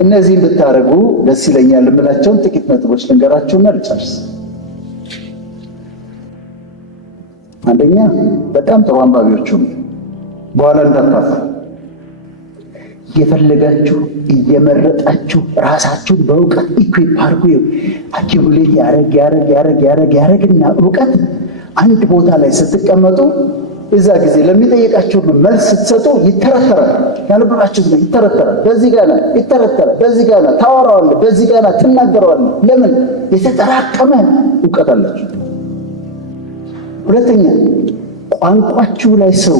እነዚህን ብታረጉ ደስ ይለኛል የምላቸውን ጥቂት ነጥቦች ልንገራችሁና ልጨርስ። አንደኛ በጣም ጥሩ አንባቢዎች ሁኑ። በኋላ እንዳታፍሩ። እየፈለጋችሁ እየመረጣችሁ ራሳችሁን በእውቀት ኢኩዊፕ አድርጉ። አኪሙሌት ያረግና እውቀት አንድ ቦታ ላይ ስትቀመጡ እዛ ጊዜ ለሚጠይቃችሁ መልስ ስትሰጡ ይተረተራል። ያነበባችሁት ነው ይተረተራል። በዚህ ጋር ይተረተራል። በዚህ ጋር ታወራዋለህ፣ በዚህ ጋር ትናገረዋለህ። ለምን? የተጠራቀመ እውቀት አላችሁ። ሁለተኛ ቋንቋችሁ ላይ ስሩ።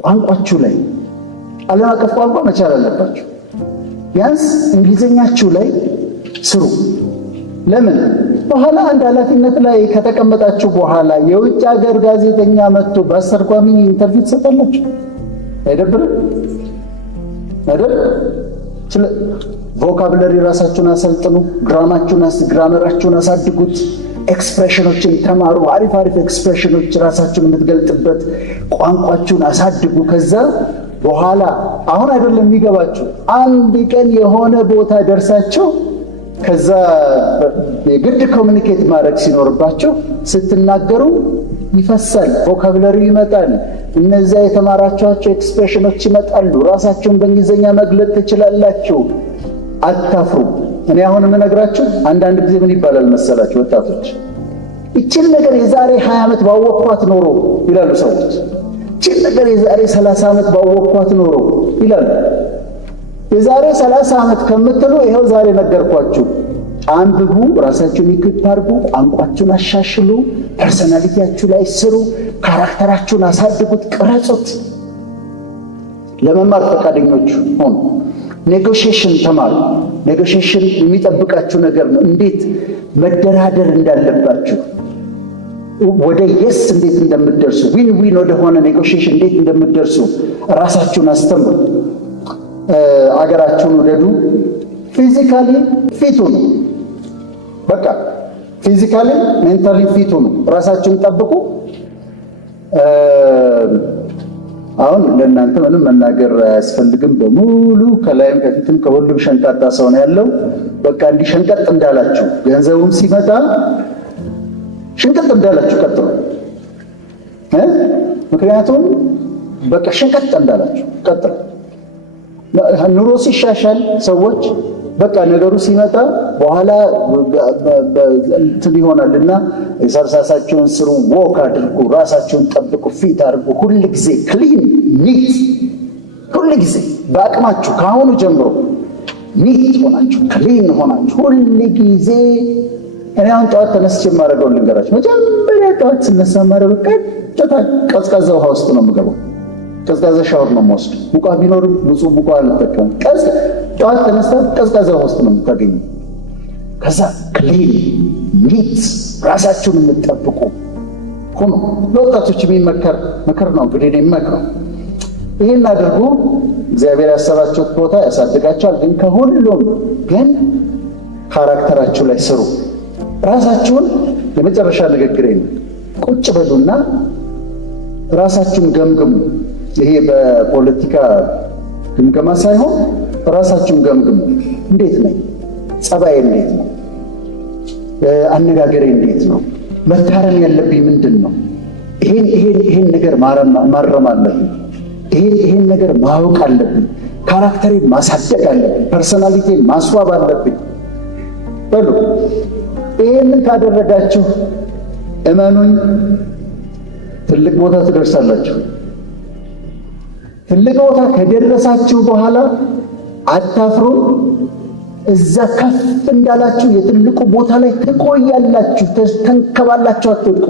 ቋንቋችሁ ላይ ዓለም አቀፍ ቋንቋ መቻል አለባችሁ። ቢያንስ እንግሊዘኛችሁ ላይ ስሩ። ለምን? በኋላ አንድ ኃላፊነት ላይ ከተቀመጣችሁ በኋላ የውጭ ሀገር ጋዜጠኛ መጥቶ በአስተርጓሚ ኢንተርቪው ትሰጣላችሁ። አይደብርም? አይደል? ቮካብለሪ ራሳችሁን አሰልጥኑ። ግራመራችሁን አሳድጉት። ኤክስፕሬሽኖችን ተማሩ። አሪፍ ኤክስፕሬሽኖች ራሳችሁን የምትገልጥበት ቋንቋችሁን አሳድጉ። ከዛ በኋላ አሁን አይደለም የሚገባችሁ፣ አንድ ቀን የሆነ ቦታ ደርሳችሁ ከዛ የግድ ኮሚኒኬት ማድረግ ሲኖርባችሁ ስትናገሩ ይፈሳል፣ ቮካብለሪው ይመጣል፣ እነዚያ የተማራችኋቸው ኤክስፕሬሽኖች ይመጣሉ። ራሳችሁን በእንግሊዝኛ መግለጥ ትችላላችሁ። አታፍሩ። እኔ አሁን የምነግራችሁ አንዳንድ ጊዜ ምን ይባላል መሰላችሁ ወጣቶች፣ ይችን ነገር የዛሬ 20 ዓመት ባወቅኳት ኖሮ ይላሉ ሰዎች። ይችን ነገር የዛሬ 30 ዓመት ባወቅኳት ኖሮ ይላሉ። የዛሬ 30 ዓመት ከምትሉ ይኸው ዛሬ ነገርኳችሁ። አንብቡ፣ ራሳችሁን ኢኩዊፕ አድርጉ፣ ቋንቋችሁን አሻሽሉ፣ ፐርሰናሊቲያችሁ ላይ ስሩ፣ ካራክተራችሁን አሳድጉት፣ ቅረጹት። ለመማር ፈቃደኞች ሆኑ። ኔጎሽዬሽን ተማሩ። ኔጎሽዬሽን የሚጠብቃችሁ ነገር ነው። እንዴት መደራደር እንዳለባችሁ፣ ወደ የስ እንዴት እንደምትደርሱ፣ ዊን ወደሆነ ኔጎሽዬሽን እንዴት እንደምትደርሱ ራሳችሁን አስተምሩ። አገራችሁን ውደዱ። ፊዚካሊ ፊት ሁኑ። በቃ ፊዚካሊ ሜንታሊ ፊት ሁኑ። ራሳችሁን ጠብቁ። አሁን ለእናንተ ምንም መናገር አያስፈልግም። በሙሉ ከላይም ከፊትም ከሁሉም ሸንቃጣ ሰው ነው ያለው። በቃ እንዲህ ሸንቀጥ እንዳላችሁ ገንዘቡም ሲመጣ ሸንቀጥ እንዳላችሁ ቀጥሉ። ምክንያቱም በቃ ሸንቀጥ እንዳላችሁ ቀጥሉ። ኑሮ ሲሻሻል ሰዎች በቃ ነገሩ ሲመጣ በኋላ እንትን ይሆናልና ራሳችሁን ስሩ፣ ወክ አድርጉ፣ ራሳችሁን ጠብቁ፣ ፊት አድርጉ። ሁል ጊዜ ክሊን ኒት፣ ሁል ጊዜ በአቅማችሁ ከአሁኑ ጀምሮ ኒት ሆናችሁ ክሊን ሆናችሁ ሁል ጊዜ። እኔ አሁን ጠዋት ተነስቼ የማደርገውን ልንገራችሁ። መጀመሪያ ጠዋት ስነሳ የማደርገው ቀጥታ ቀዝቃዛ ውሃ ውስጥ ነው የምገባው። ቀዝቃዛ ሻወር ነው የምወስድ። ሙቃ ቢኖርም ንጹህ ሙቃ አልጠቀምም። ጠዋት ተነስታ ቀዝቃዛ ውሃ ውስጥ ነው የምታገኙ። ከዛ ክሊን ኒት ራሳችሁን የምትጠብቁ ሁኑ። ለወጣቶች የሚመከር ምክር ነው እንግዲህ የሚመክረው። ይህን አድርጉ። እግዚአብሔር ያሰባችሁት ቦታ ያሳድጋችኋል። ግን ከሁሉም ግን ካራክተራችሁ ላይ ስሩ። ራሳችሁን የመጨረሻ ንግግሬ ነው። ቁጭ በሉና ራሳችሁን ገምግሙ። ይሄ በፖለቲካ ግምገማ ሳይሆን ራሳችሁን ገምግሙ። እንዴት ነኝ? ጸባዬ እንዴት ነው? አነጋገሬ እንዴት ነው? መታረም ያለብኝ ምንድን ነው? ይሄን ነገር ማረም አለብኝ። ይሄን ነገር ማወቅ አለብኝ። ካራክተሬን ማሳደግ አለብኝ። ፐርሰናሊቲን ማስዋብ አለብኝ በሉ። ይሄንን ካደረጋችሁ እመኑኝ ትልቅ ቦታ ትደርሳላችሁ። ትልቅ ቦታ ከደረሳችሁ በኋላ አታፍሩም። እዛ ከፍ እንዳላችሁ የትልቁ ቦታ ላይ ትቆያላችሁ። ተንከባላችሁ አትወድቁ።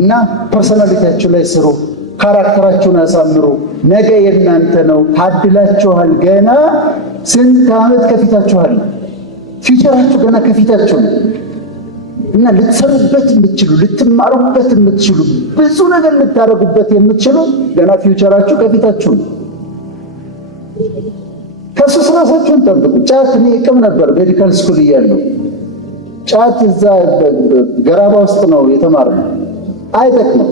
እና ፐርሰናሊቲያችሁ ላይ ስሩ። ካራክተራችሁን አሳምሩ። ነገ የእናንተ ነው። ታድላችኋል። ገና ስንት ዓመት ከፊታችኋል። ፊውቸራችሁ ገና ከፊታችሁ ነው። እና ልትሰሩበት የምትችሉ ልትማሩበት የምትችሉ ብዙ ነገር ልታደርጉበት የምትችሉ ገና ፊውቸራችሁ ከፊታችሁ ነው። ከሱስ ራሳችሁን ጠብቁ። ጫት እኔ እቅም ነበር ሜዲካል ስኩል እያለሁ። ጫት እዛ ገራባ ውስጥ ነው የተማርነው። አይጠቅምም፣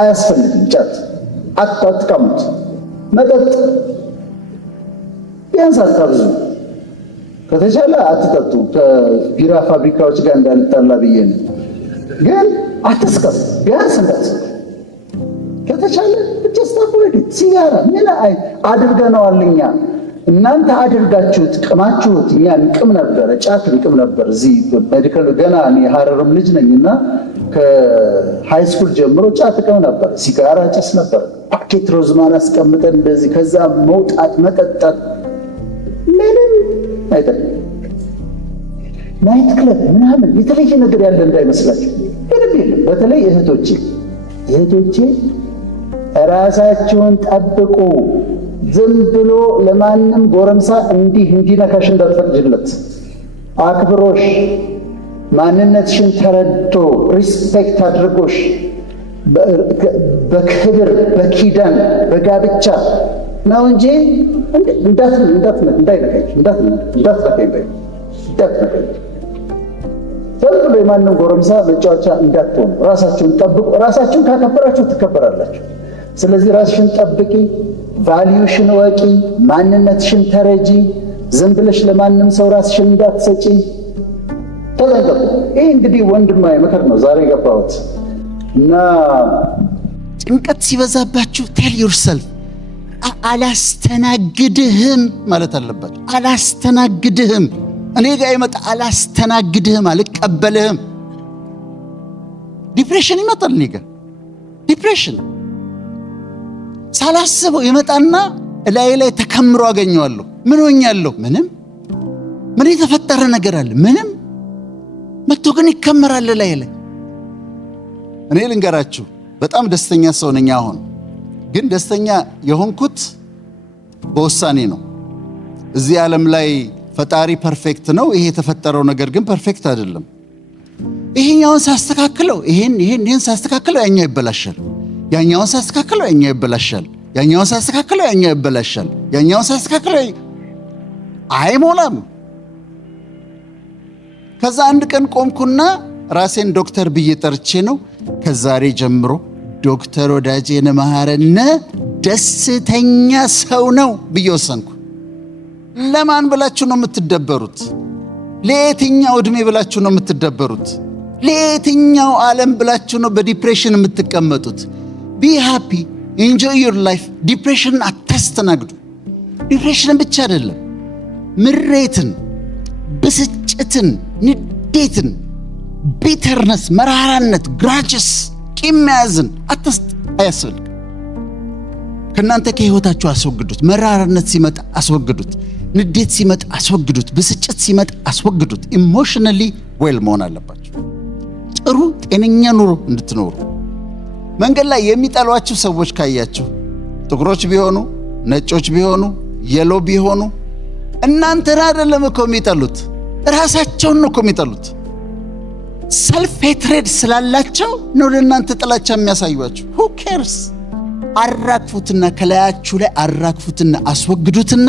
አያስፈልግም። ጫት አትቃሙት። መጠጥ ቢያንስ አታብዙ። ከተቻለ አትጠጡ። ከቢራ ፋብሪካዎች ጋር እንዳንጣላ ብዬ ነው። ግን አትስከሩ፣ ቢያንስ እንዳትስከሩ ከተቻለ just avoid it። ሲጋራ ምን አድርገነዋል እኛ? እናንተ አድርጋችሁት ቅማችሁት፣ እኛ እንቅም ነበረ፣ ጫት እንቅም ነበር። እዚህ ሜዲካል ገና እኔ ሀረርም ልጅ ነኝና ከሃይ ስኩል ጀምሮ ጫት ቅም ነበር፣ ሲጋራ ጭስ ነበር። ፓኬት ሮዝማን አስቀምጠን እንደዚህ፣ ከዛ መውጣት መጠጣት ምንም አይደለም። ናይት ክለብ ምናምን የተለየ ነገር ያለ እንዳይመስላችሁ ምንም የለም። በተለይ እህቶቼ ራሳችሁን ጠብቁ። ዝም ብሎ ለማንም ጎረምሳ እንዲነካሽ እንዳትፈቅጂለት። አክብሮሽ፣ ማንነትሽን ተረድቶ ሪስፔክት አድርጎሽ በክብር በኪዳን በጋብቻ ነው እንጂ እንዳትነካኝ። ዝም ብሎ የማንም ጎረምሳ መጫወቻ እንዳትሆኑ። ራሳችሁን ጠብቁ። ራሳችሁን ካከበራችሁ ትከበራላችሁ። ስለዚህ ራስሽን ጠብቂ፣ ቫልዩሽን ወቂ፣ ማንነትሽን ተረጂ። ዝም ብለሽ ለማንም ሰው ራስሽን እንዳትሰጪ ተጠንቀቁ። ይህ እንግዲህ ወንድማዊ ምክር ነው ዛሬ የገባሁት እና ጭንቀት ሲበዛባችሁ ቴል ዩርሰልፍ አላስተናግድህም ማለት አለባችሁ። አላስተናግድህም፣ እኔ ጋር ይመጣ አላስተናግድህም፣ አልቀበልህም። ዲፕሬሽን ይመጣል። እኔ ጋር ዲፕሬሽን ሳላስበው ይመጣና ላይ ተከምሮ አገኘዋለሁ። ምን ሆኛለሁ? ምንም። ምን የተፈጠረ ነገር አለ? ምንም። መጥቶ ግን ይከመራል ላይ። እኔ ልንገራችሁ፣ በጣም ደስተኛ ሰው ነኝ። አሁን ግን ደስተኛ የሆንኩት በውሳኔ ነው። እዚህ ዓለም ላይ ፈጣሪ ፐርፌክት ነው። ይሄ የተፈጠረው ነገር ግን ፐርፌክት አይደለም። ይሄኛውን ሳስተካክለው ይሄን ሳስተካክለው ያኛው ይበላሻል። ያኛውን ሳስተካክለው ያኛው ይበላሻል። ያኛውን ሳስተካክለው ያኛው ይበላሻል። ያኛውን ሳስተካክለው አይሞላም። ከዛ አንድ ቀን ቆምኩና ራሴን ዶክተር ብዬ ጠርቼ ነው ከዛሬ ጀምሮ ዶክተር ወዳጄነ መሐረነ ደስተኛ ሰው ነው ብዬ ወሰንኩ። ለማን ብላችሁ ነው የምትደበሩት? ለየትኛው ዕድሜ ብላችሁ ነው የምትደበሩት? ለየትኛው ዓለም ብላችሁ ነው በዲፕሬሽን የምትቀመጡት? ቢ ሃፒ ኢንጆይ ዩር ላይፍ። ዲፕሬሽንን አታስተናግዱ። ዲፕሬሽንን ብቻ አይደለም፣ ምሬትን፣ ብስጭትን፣ ንዴትን፣ ቢተርነስ፣ መራራነት፣ ግራጅስ፣ ቂም መያዝን አያስፈልግ። ከእናንተ ከህይወታችሁ አስወግዱት። መራራነት ሲመጣ አስወግዱት። ንዴት ሲመጣ አስወግዱት። ብስጭት ሲመጣ አስወግዱት። ኢሞሽናሊ ዌል መሆን አለባችሁ፣ ጥሩ ጤነኛ ኑሮ እንድትኖሩ። መንገድ ላይ የሚጠሏችሁ ሰዎች ካያችሁ፣ ጥቁሮች ቢሆኑ ነጮች ቢሆኑ የሎ ቢሆኑ፣ እናንተን አይደለም እኮ የሚጠሉት፣ ራሳቸውን ነው እኮ የሚጠሉት። ሰልፍ ሄትሬድ ስላላቸው ነው ለእናንተ ጥላቻ የሚያሳዩአችሁ። ሁ ኬርስ? አራግፉትና፣ ከላያችሁ ላይ አራግፉትና አስወግዱትና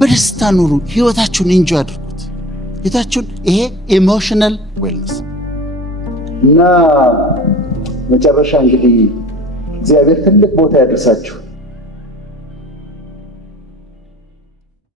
በደስታ ኑሩ። ህይወታችሁን ኢንጆይ አድርጉት። ህይወታችሁን ይሄ ኢሞሽናል ዌልነስ እና መጨረሻ እንግዲህ እግዚአብሔር ትልቅ ቦታ ያደርሳችሁ።